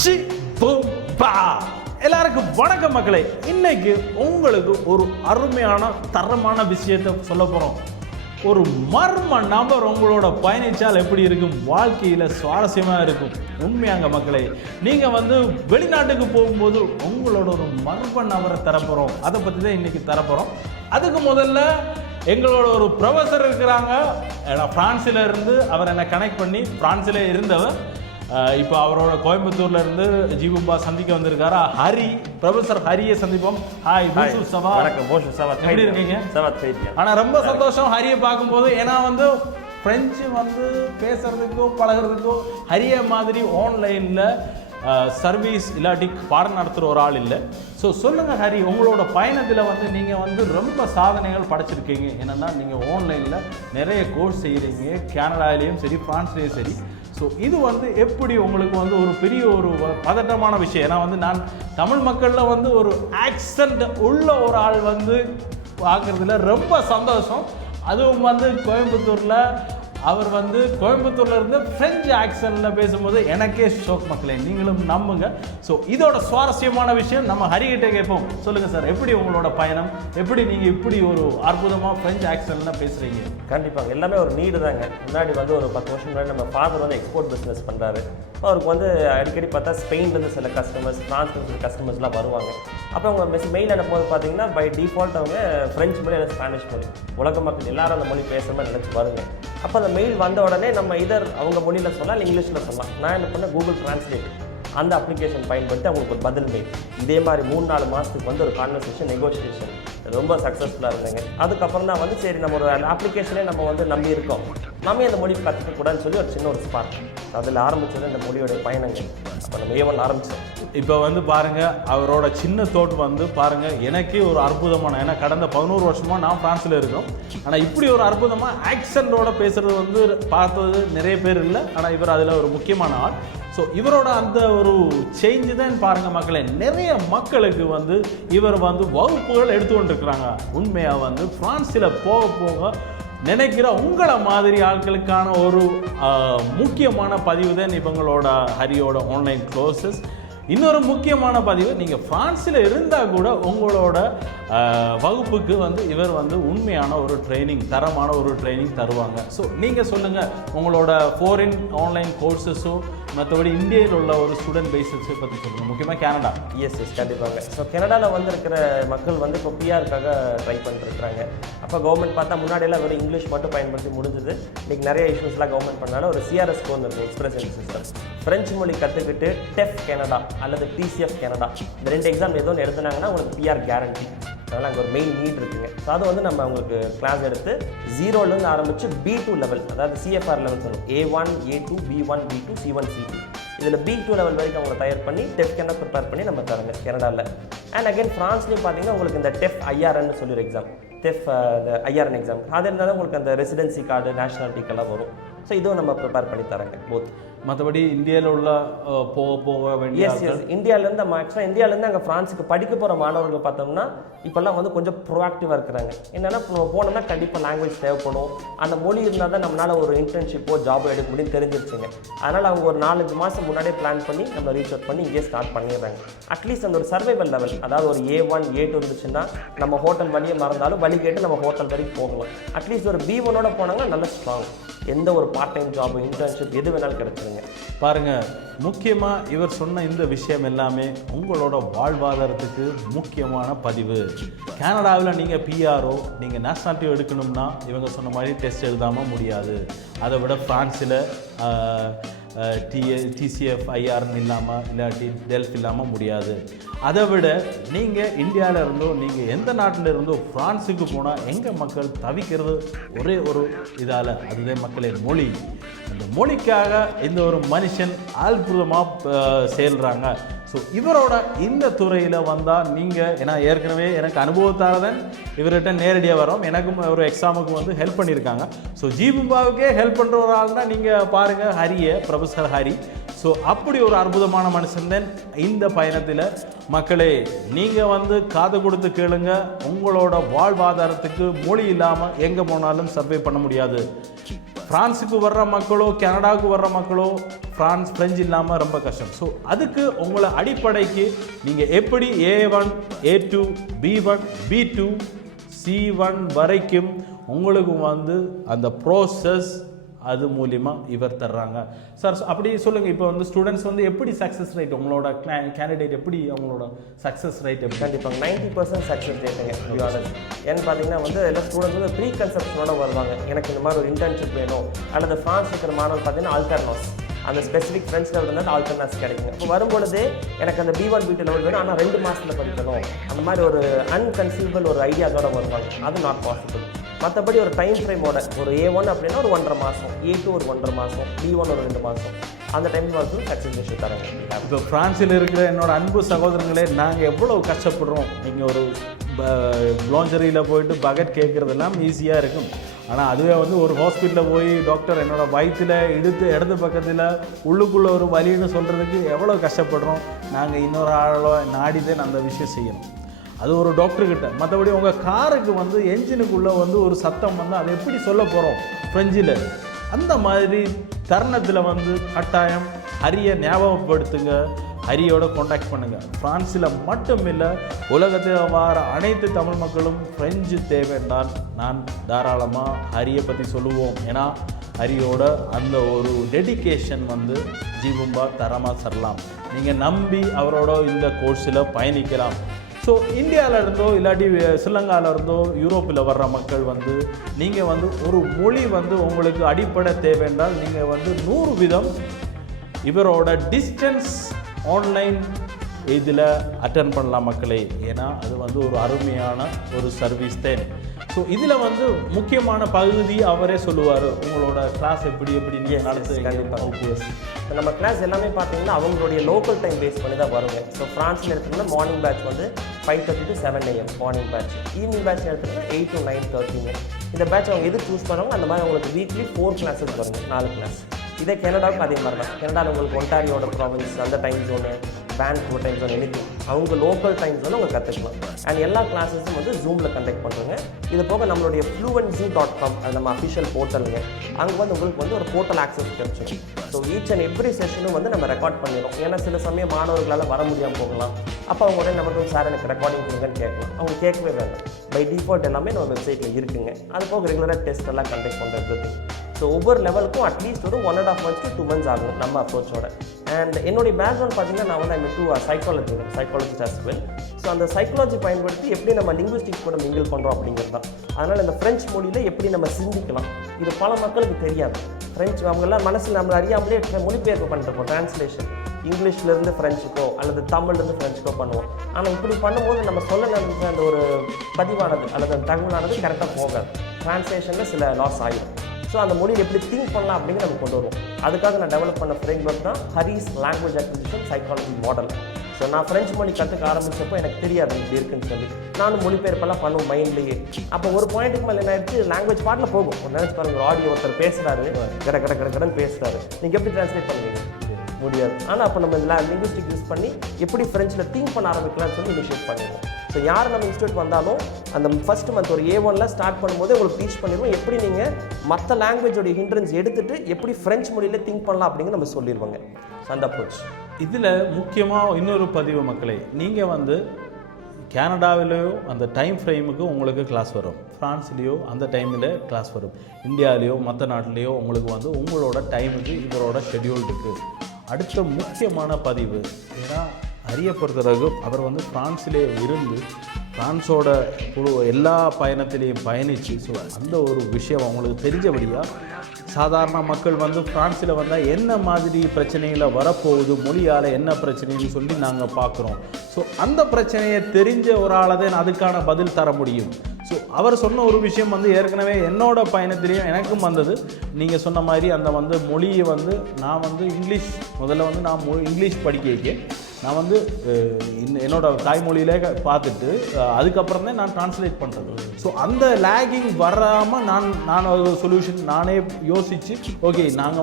She boom பா. எல்லாருக்கும் வணக்கம் மக்களே. இன்னைக்கு உங்களுக்கு ஒரு அருமையான தரமான விஷயத்தை சொல்ல போகிறோம் ஒரு மர்ம நபர் உங்களோட பயணிச்சால் எப்படி இருக்கும்? வாழ்க்கையில் சுவாரஸ்யமாக இருக்கும். உண்மையாங்க மக்களே. நீங்கள் வந்து வெளிநாட்டுக்கு போகும்போது உங்களோட ஒரு மர்ம நபரை தரப்போகிறோம் அதை பற்றி தான் இன்னைக்கு தரப்போகிறோம் அதுக்கு முதல்ல எங்களோட ஒரு ப்ரொஃபஸர் இருக்கிறாங்க. ஃப்ரான்ஸில் இருந்து அவர் என்னை கனெக்ட் பண்ணி ஃப்ரான்ஸில் இருந்தவர். இப்போ அவரோட கோயம்புத்தூர்ல இருந்து ஜீவும்பா சந்திக்க வந்திருக்காரா? ஹரி ப்ரொஃபசர் ஹரியை சந்திப்போம். ஹாய் பூசு சபா வணக்கம் போஷு சவாத் எப்படி இருக்கீங்க? சவாத் கைத்தியா ஆனா ரொம்ப சந்தோஷம் ஹரியை பார்க்கும்போது. ஏன்னா வந்து பிரெஞ்சு வந்து பேசுறதுக்கோ பழகுறதுக்கோ ஹரிய மாதிரி ஆன்லைனில் சர்வீஸ் இல்லாட்டி பாடம் நடத்துகிற ஒரு ஆள் இல்லை. ஸோ சொல்லுங்கள் ஹரி உங்களோட பயணத்தில் வந்து நீங்கள் வந்து ரொம்ப சாதனைகள் படைச்சிருக்கீங்க. என்னென்னா நீங்கள் ஆன்லைனில் நிறைய கோர்ஸ் செய்கிறீங்க கனடாலேயும் சரி ஃப்ரான்ஸ்லேயும் சரி. ஸோ இது வந்து எப்படி உங்களுக்கு வந்து ஒரு பெரிய ஒரு வ- பதட்டமான விஷயம்? ஏன்னா வந்து நான் தமிழ் மக்களில் வந்து ஒரு ஆக்சண்ட் உள்ள ஒரு ஆள் வந்து பார்க்குறதுல ரொம்ப சந்தோஷம். அதுவும் வந்து கோயம்புத்தூரில் அவர் வந்து கோயம்புத்தூர்ல இருந்து பிரெஞ்சு ஆக்சன்ல பேசும்போது எனக்கே ஷோக் மக்களே. நீங்களும் நம்புங்க. ஸோ இதோட சுவாரஸ்யமான விஷயம் நம்ம ஹரிகிட்ட கேட்போம். சொல்லுங்க சார் எப்படி உங்களோட பயணம்? எப்படி நீங்க இப்படி ஒரு அற்புதமா பிரெஞ்சு ஆக்சன்ல பேசுறீங்க? கண்டிப்பாக எல்லாமே ஒரு நீடு தாங்க. முன்னாடி வந்து ஒரு பத்து வருஷம் முன்னாடி நம்ம ஃபாதர் வந்து எக்ஸ்போர்ட் பிஸ்னஸ் பண்ணுறாரு அவருக்கு வந்து அடிக்கடி பார்த்தா ஸ்பெயின்லேருந்து சில கஸ்டமர்ஸ் ஃப்ரான்ஸ்லேருந்து சில கஸ்டமர்ஸ்லாம் வருவாங்க. அப்போ அவங்க மெஸ் மெயில் அனுப்பும்போது பார்த்தீங்கன்னா பை டிஃபால்ட் அவங்க ஃப்ரெஞ்ச் மொழி இல்லை ஸ்பானிஷ் மொழி உலக மக்கள் எல்லாரும் அந்த மொழி பேசுகிற மாதிரி நினச்சி பாருங்க. அப்போ அந்த மெயில் வந்த உடனே நம்ம இதர் அவங்க மொழியில் சொல்லலாம் இல்லை இங்கிலீஷில் சொல்லலாம். நான் என்ன பண்ணேன்? கூகுள் டிரான்ஸ்லேட் அந்த அப்ளிகேஷன் பயன்படுத்தி அவங்களுக்கு ஒரு பதில் மெயில் இதே மாதிரி மூணு நாலு மாதத்துக்கு வந்து ஒரு கான்வர்சேஷன் நெகோஷியேஷன் ரொம்ப சக்ஸஸ்ஃபுல்லாக இருந்தாங்க. அதுக்கப்புறம் தான் வந்து சரி நம்ம ஒரு அப்ளிகேஷனே நம்ம வந்து நம்பி இருக்கோம் நம்ம இந்த மொழி கற்றுக்க கூடாதுன்னு சொல்லி ஒரு சின்ன ஒரு ஸ்பார்க் அதில் ஆரம்பித்தது இந்த மொழியோடைய பயணங்கள். அப்போ நம்ம ஏவன் ஆரம்பித்தோம் இப்போ வந்து பாருங்கள் அவரோட சின்ன தோட் வந்து பாருங்கள் எனக்கே ஒரு அற்புதமான ஏன்னா கடந்த பதினோரு வருஷமாக நான் ஃப்ரான்ஸில் இருக்கோம். ஆனால் இப்படி ஒரு அற்புதமாக ஆக்சண்டோட பேசுகிறது வந்து பார்த்தது நிறைய பேர் இல்லை. ஆனால் இவர் அதில் ஒரு முக்கியமான ஆள். ஸோ இவரோட அந்த ஒரு சேஞ்சு தான் பாருங்கள் மக்களே நிறைய மக்களுக்கு வந்து இவர் வந்து வகுப்புகள் எடுத்துக்கொண்டு இருக்கிறாங்க உண்மையாக வந்து ஃப்ரான்ஸில் போக போக நினைக்கிற உங்களை மாதிரி ஆட்களுக்கான ஒரு முக்கியமான பதிவு தான் இவங்களோட ஹரியோட ஆன்லைன் க்ளோசஸ் இன்னொரு முக்கியமான பதிவு நீங்கள் ஃப்ரான்ஸில் இருந்தால் கூட உங்களோட வகுப்புக்கு வந்து இவர் வந்து உண்மையான ஒரு ட்ரைனிங் தரமான ஒரு ட்ரைனிங் தருவாங்க. ஸோ நீங்கள் சொல்லுங்கள் உங்களோட ஃபோரின் ஆன்லைன் கோர்சஸும் மற்றபடி இந்தியாவில் உள்ள ஒரு ஸ்டூடெண்ட் பேசிஸை பற்றி சொல்லுங்கள் முக்கியமாக கனடா. எஸ் எஸ் கண்டிப்பாங்க. ஸோ கனடாவில் வந்து இருக்கிற மக்கள் வந்து இப்போ பிஆருக்காக ட்ரை பண்ணிட்டுருக்குறாங்க. அப்போ கவர்மெண்ட் பார்த்தா முன்னாடியெல்லாம் வெறும் இங்கிலீஷ் மட்டும் பயன்படுத்தி முடிஞ்சது. இன்றைக்கி நிறைய இஷ்யூஸ்லாம் கவர்மெண்ட் பண்ணாலும் ஒரு சிஆர்எஸ் கோன் இருக்குது எக்ஸ்பிரஸ் சிஸ்டம் ஃப்ரெஞ்சு மொழி கற்றுக்கிட்டு டெஃப் கெனடா அல்லது டிசிஎஃப் கனடா இந்த ரெண்டு எக்ஸாம் ஏதோ ஒன்று எழுதுனாங்கன்னா உங்களுக்கு பிஆர் கேரண்டி அதனால் அங்கே ஒரு மெயின் நீட் இருக்குங்க. ஸோ அது வந்து நம்ம உங்களுக்கு கிளாஸ் எடுத்து ஜீரோலேருந்து ஆரம்பித்து பி டூ லெவல் அதாவது சிஎஃப்ஆர் லெவல் சொல்லுவோம். A one A two B one B two C one C two இதில் பி டூ லெவல் வரைக்கும் அவங்களை தயார் பண்ணி டெஃப் கெனடா ப்ரிப்பேர் பண்ணி நம்ம தரோங்க கனடாவில் அண்ட் அகைன் ஃப்ரான்ஸ்லேயும் பார்த்தீங்கன்னா உங்களுக்கு இந்த டெஃப் ஐஆர்என்னு சொல்லி ஒரு எக்ஸாம் டெஃப் இந்த ஐஆர்என் எக்ஸாம் அது இருந்தால் தான் உங்களுக்கு அந்த ரெசிடென்சி கார்டு நேஷனாலிட்டிக்கெல்லாம் வரும். ஸோ இதுவும் நம்ம ப்ரிப்பேர் பண்ணி தரேங்க போத் மற்றபடி இந்தியாவில் உள்ள போக போக வேண்டிய எஸ் எஸ் இந்தியாவிலேருந்து ஆக்சுவலாக இந்தியாவிலேருந்து அங்கே ஃப்ரான்ஸுக்கு படிக்க போகிற மாணவர்கள் பார்த்தோம்னா இப்போல்லாம் வந்து கொஞ்சம் ப்ரோஆக்டிவாக இருக்கிறாங்க. என்னென்னா நம்ம போனோம்னா கண்டிப்பாக லாங்குவேஜ் தேவைப்படும். அந்த மொழி இருந்தால் தான் நம்மளால் ஒரு இன்டர்ன்ஷிப்போ ஜாபோ எடுக்க முடியும் தெரிஞ்சிருச்சுங்க. அதனால் அவங்க ஒரு நாலஞ்சு மாதம் முன்னாடியே பிளான் பண்ணி நம்ம ரீச் அவுட் பண்ணி இங்கேயே ஸ்டார்ட் பண்ணிடுறாங்க. அட்லீஸ்ட் அந்த ஒரு சர்வைவல் லெவல் அதாவது ஒரு ஏ ஒன் ஏ டூ இருந்துச்சுன்னா நம்ம ஹோட்டல் வழியை மறந்தாலும் வழி கேட்டு நம்ம ஹோட்டல் வரைக்கும் போகலாம். அட்லீஸ்ட் ஒரு பி ஒனோட போனாங்கன்னா நல்ல ஸ்ட்ராங் எந்த ஒரு பார்ட் டைம் ஜாப் இன்டர்ன்ஷிப் எது வேணாலும் கிடச்சிருங்க. பாருங்க முக்கியமாக இவர் சொன்ன இந்த விஷயம் எல்லாமே உங்களோட வாழ்வாதாரத்துக்கு முக்கியமான பதிவு. கனடாவில் நீங்கள் பிஆர்ஓ நீங்கள் நேஷனாலிட்டி எடுக்கணும்னா இவங்க சொன்ன மாதிரி டெஸ்ட் எழுதாமல் முடியாது. அதை விட ஃப்ரான்ஸில் டிஏ டிசிஎஃப் ஐஆர்னு இல்லாமல் இல்லாட்டி டெல்ஃப் இல்லாமல் முடியாது. அதை விட நீங்கள் இந்தியாவில் இருந்தோ நீங்கள் எந்த நாட்டில் இருந்தோ ஃப்ரான்ஸுக்கு போனால் எங்கள் மக்கள் தவிக்கிறது ஒரே ஒரு இதால் அதுதான் மக்களின் மொழி. அந்த மொழிக்காக இந்த ஒரு மனுஷன் அற்புதமாக செயல்கிறாங்க ஸோ இவரோட இந்த துறையில் வந்தால் நீங்கள் ஏன்னா ஏற்கனவே எனக்கு அனுபவத்தால் தான் இவர்கிட்ட நேரடியாக வரோம் எனக்கும் ஒரு எக்ஸாமுக்கு வந்து ஹெல்ப் பண்ணியிருக்காங்க. ஸோ ஜீபும்பாவுக்கே ஹெல்ப் பண்ணுற ஒரு ஆள்னா நீங்கள் பாருங்கள் ஹரியை ப்ரொஃபஸர் ஹரி. ஸோ அப்படி ஒரு அற்புதமான மனுஷன் தான் இந்த பயணத்தில். மக்களே நீங்கள் வந்து காது கொடுத்து கேளுங்க. உங்களோட வாழ்வாதாரத்துக்கு மொழி இல்லாமல் எங்கே போனாலும் சர்வே பண்ண முடியாது. ஃப்ரான்ஸுக்கு வர்ற மக்களோ கனடாவுக்கு வர்ற மக்களோ ஃப்ரான்ஸ் ஃப்ரெஞ்சு இல்லாமல் ரொம்ப கஷ்டம். ஸோ அதுக்கு உங்களை அடிப்படைக்கு நீங்கள் எப்படி A one A two B one B two C one வரைக்கும் உங்களுக்கு வந்து அந்த ப்ரோசஸ் அது மூலிமா இவர் தர்றாங்க. சார் அப்படி சொல்லுங்கள் இப்போ வந்து ஸ்டூடெண்ட்ஸ் வந்து எப்படி சக்ஸஸ் ரேட் உங்களோட கேண்டிடேட் எப்படி அவங்களோட சக்ஸஸ் ரேட் எப்படி? கண்டிப்பாக நைன்டி பர்சன்ட் சக்ஸஸ் ரேட்டுங்க ஏன்னு பார்த்தீங்கன்னா வந்து எல்லா ஸ்டூடெண்ட்ஸ் வந்து ப்ரீ கன்செப்ஷனோட வருவாங்க. எனக்கு இந்த மாதிரி ஒரு இன்டர்ன்ஷிப் வேணும். அல்லது ஃப்ரான்ஸ் இருக்கிற மாணவர் பார்த்தீங்கன்னா ஆல்டர்னாஸ் அந்த ஸ்பெசிஃபிக் ஃப்ரெண்ட்ஸ் லெவல் இருந்தால் ஆல்டர்னாஸ் கிடைக்குங்க இப்போ வரும்பொழுதே எனக்கு அந்த B one B two level வேணும். ஆனால் ரெண்டு மாதத்தில் படிக்கணும். அந்த மாதிரி ஒரு அன்கன்சீவபிள் ஒரு ஐடியாஸோட வருவாங்க. அது நாட் பாசிபிள் மற்றபடி ஒரு டைம் ஃப்ரேமோட ஒரு ஏ ஒன் அப்படின்னா ஒரு ஒன்றரை மாதம் ஏ டூ ஒரு ஒன்றரை மாதம் பி ஒன் ஒரு ரெண்டு மாதம் அந்த டைம் வந்து சக்ஸஸ் ரேஷியோ தராங்க. இப்போ ஃப்ரான்ஸில் இருக்கிற என்னோட அன்பு சகோதரங்களே நாங்கள் எவ்வளோ கஷ்டப்படுறோம்? நீங்கள் ஒரு ப்ளோஞ்சரியில் போயிட்டு பக்கெட் கேட்குறதெல்லாம் ஈஸியாக இருக்கும். ஆனால் அதுவே வந்து ஒரு ஹாஸ்பிட்டலில் போய் டாக்டர் என்னோடய வயிற்றில் இடுத்து இடது பக்கத்தில் உள்ளுக்குள்ளே ஒரு வலின்னு சொல்கிறதுக்கு எவ்வளோ கஷ்டப்படுறோம்? நாங்கள் இன்னொரு ஆளோ நாடிதான் அந்த விஷயம் செய்யணும். அது ஒரு டாக்டர்கிட்ட மற்றபடி உங்கள் காருக்கு வந்து என்ஜினுக்குள்ளே வந்து ஒரு சத்தம் வந்து அதை எப்படி சொல்ல போகிறோம் ஃப்ரெஞ்சில் அந்த மாதிரி தருணத்தில் வந்து கட்டாயம் அரிய ஞாபகப்படுத்துங்க. ஹரியோட காண்டாக்ட் பண்ணுங்கள் பிரான்ஸில் மட்டும் இல்லை உலகத்தில் வார அனைத்து தமிழ் மக்களும் ஃப்ரெஞ்சு தேவைன்றால் நான் தாராளமாக ஹரியை பற்றி சொல்லுவோம். ஏன்னா ஹரியோட அந்த ஒரு டெடிகேஷன் வந்து ஜீவம்பா தரமாக தரலாம். நீங்கள் நம்பி அவரோட இந்த கோர்ஸில் பயணிக்கலாம். ஸோ இந்தியாவில் இருந்தோ இல்லாட்டி ஸ்ரீலங்காவில் இருந்தோ யூரோப்பில் வர்ற மக்கள் வந்து நீங்கள் வந்து ஒரு மொழி வந்து உங்களுக்கு அடிப்படை தேவைன்றால் நீங்கள் வந்து நூறு விதம் இவரோட டிஸ்டன்ஸ் ஆன்லைன் இதில் அட்டன் பண்ணலாம் மக்களே. ஏன்னா அது வந்து ஒரு அருமையான ஒரு சர்வீஸ் தான். ஸோ இதில் வந்து முக்கியமான பகுதி அவரே சொல்லுவார். உங்களோட கிளாஸ் எப்படி எப்படி நீங்கள் நடத்துவீங்க கண்டிப்பாக ஓகே இப்போ நம்ம கிளாஸ் எல்லாமே பார்த்தீங்கன்னா அவங்களுடைய லோக்கல் டைம் பேஸ் பண்ணி தான் வருங்க ஸோ ஃப்ரான்ஸில் எடுத்தீங்கன்னா மார்னிங் பேட்ச் வந்து five thirty to seven AM morning batch evening batch எடுத்தீங்கன்னா எயிட் டு நைன் தேர்ட்டிங்க இந்த பேட்ச் அவங்க எது சூஸ் பண்ணுவாங்க அந்த மாதிரி அவங்களுக்கு வீக்லி ஃபோர் கிளாஸஸ் வருங்க நாலு கிளாஸ் இதே கனடாவுக்கு அதே மாதிரி தான் கனடாவில் உங்களுக்கு ஒன்டாரியோட ப்ராவின்ஸ் அந்த time zone bank times on any அவங்க லோக்கல் டைம்ஸ் வந்து அவங்க கற்றுக்கலாம் அண்ட் எல்லா கிளாஸஸும் வந்து ஜூமில் கண்டக்ட் பண்ணுறாங்க இது போக நம்மளுடைய ஃப்ளூவன்சி டாட் காம் அது நம்ம அஃபிஷியல் போர்ட்டலுங்க அங்கே வந்து உங்களுக்கு வந்து ஒரு போர்ட்டல் ஆக்சஸ் கிடைச்சிடும் ஸோ ஈச் அண்ட் எவ்ரி செஷனும் வந்து நம்ம ரெக்கார்ட் பண்ணிடுறோம். ஏன்னா சில சமயம் மாணவர்களால் வர முடியாமல் போகலாம். அப்போ அவங்க உடனே நமக்கு சார் எனக்கு ரெக்கார்டிங் கொடுங்கன்னு கேட்கலாம். அவங்க கேட்கவே வேண்டாம். பை டிஃபால்ட் எல்லாமே நம்ம வெப்சைட்டில் இருக்குங்க. அது போக ரெகுலராக டெஸ்ட் எல்லாம் கண்டக்ட் பண்ணுறது ஸோ ஒவ்வொரு லெவலுக்கும் அட்லீஸ்ட் ஒரு one and half months two months ஆகும் நம்ம அப்ரோச்சோட அண்ட் என்னுடைய பேக்ரவுண்ட் பார்த்தீங்கன்னா நான் வந்து I do psychology psychology as so அந்த சைக்காலஜி பயன்படுத்தி எப்படி நம்ம லிங்குவிஸ்டிக்ஸ் கூட மிங்கிள் பண்ணுறோம் அப்படிங்கிறது தான். அதனால் இந்த ஃப்ரெஞ்ச் மொழியில் எப்படி நம்ம சிந்திக்கலாம் இது பல மக்களுக்கு தெரியாது. ஃப்ரெஞ்சு அவங்கெல்லாம் மனசில் நம்மளை அறியாமலே மொழிபெயர்ப்பு பண்ணிருப்போம் டிரான்ஸ்லேஷன் இங்கிலீஷ்லேருந்து ஃப்ரெஞ்சுக்கோ அல்லது தமிழ்லேருந்து ஃப்ரெஞ்சுக்கோ பண்ணுவோம். ஆனால் இப்படி பண்ணும்போது நம்ம சொல்ல நினைச்ச அந்த ஒரு பதிவானது அல்லது அந்த தகவலானது கரெக்டாக போகாது. டிரான்ஸ்லேஷனில் சில லாஸ் ஆகிடும் ஸோ அந்த மொழியில் எப்படி திங்க் பண்ணலாம் அப்படின்னு நம்ம கொண்டு வருவோம். அதுக்காக நான் டெவலப் பண்ண ஃப்ரேம் ஒர்க் தான் Haris language acquisition psychology model so நான் ஃப்ரெஞ்சு மொழி கற்றுக்க ஆரம்பித்தப்போ எனக்கு தெரியாது இப்படி இருக்குன்னு சொல்லி. நானும் மொழிபெயர்ப்பெல்லாம் பண்ணுவோம் மைண்ட்லேயே அப்போ ஒரு பாயிண்ட்டுக்கு மேலே என்ன ஆயிடுச்சு? லாங்குவேஜ் பாட்டில் போகும். ஒரு நினச்சி பாருங்க ஒரு ஆடியோ ஒருத்தர் பேசுகிறாரு கட கட கட கடன்னு பேசுகிறாரு நீங்கள் எப்படி ட்ரான்ஸ்லேட் பண்ணுவீங்க? முடியாது. ஆனால் அப்போ நம்ம லிங்குஸ்டிக் யூஸ் பண்ணி எப்படி ஃப்ரெஞ்சில் திங்க் பண்ண ஆரம்பிக்கலாம்னு சொல்லி இனிஷியேட் பண்ணிடுவோம். ஸோ யார் நம்ம இன்ஸ்டியூட் வந்தாலும் அந்த ஃபர்ஸ்ட் மந்த் ஒரு ஏ ஒன்ல ஸ்டார்ட் பண்ணும்போது உங்களுக்கு டீச் பண்ணிடுவோம். எப்படி நீங்கள் மற்ற லாங்குவேஜோடைய ஹிண்ட்ரன்ஸ் எடுத்துட்டு எப்படி ஃப்ரெஞ்ச் மொழியில் திங்க் பண்ணலாம் அப்படிங்கிற நம்ம சொல்லிடுவாங்க. அந்த அப்ரோச் இதில் முக்கியமாக இன்னொரு பதிவு மக்களே நீங்கள் வந்து கேனடாவிலேயோ அந்த டைம் ஃப்ரேமுக்கு உங்களுக்கு கிளாஸ் வரும். ஃப்ரான்ஸ்லேயோ அந்த டைமில் கிளாஸ் வரும். இந்தியாவிலேயோ மற்ற நாட்டிலேயோ உங்களுக்கு வந்து உங்களோட டைமுக்கு இவரோட ஷெடியூல் இருக்குது அடுத்த முக்கியமான பதிவு ஏன்னா அரிய பொறுத்தவரைக்கும் அவர் வந்து ஃப்ரான்ஸிலே இருந்து ஃப்ரான்ஸோட குழு எல்லா பயணத்திலையும் பயணித்து ஸோ அந்த ஒரு விஷயம் அவங்களுக்கு தெரிஞ்சபடியாக சாதாரண மக்கள் வந்து ஃப்ரான்ஸில் வந்தால் என்ன மாதிரி பிரச்சனைகளை வரப்போகுது மொழியால் என்ன பிரச்சனைன்னு சொல்லி நாங்கள் பார்க்குறோம் ஸோ அந்த பிரச்சனையை தெரிஞ்ச ஒரு ஆளை தான் அதுக்கான பதில் தர முடியும். ஸோ அவர் சொன்ன ஒரு விஷயம் வந்து ஏற்கனவே என்னோட பயணத்திலையும் எனக்கும் வந்தது. நீங்கள் சொன்ன மாதிரி அந்த வந்து மொழியை வந்து நான் வந்து இங்கிலீஷ் முதல்ல வந்து நான் மொழி இங்கிலீஷ் படிக்க வைக்க நான் வந்து இந்த- என்னோட தாய்மொழியிலே பார்த்துட்டு அதுக்கப்புறம் தான் நான் ட்ரான்ஸ்லேட் பண்ணுறது ஸோ அந்த லேகிங் வராமல் நான் நான் ஒரு சொல்யூஷன் நானே யோசித்து ஓகே நாங்கள்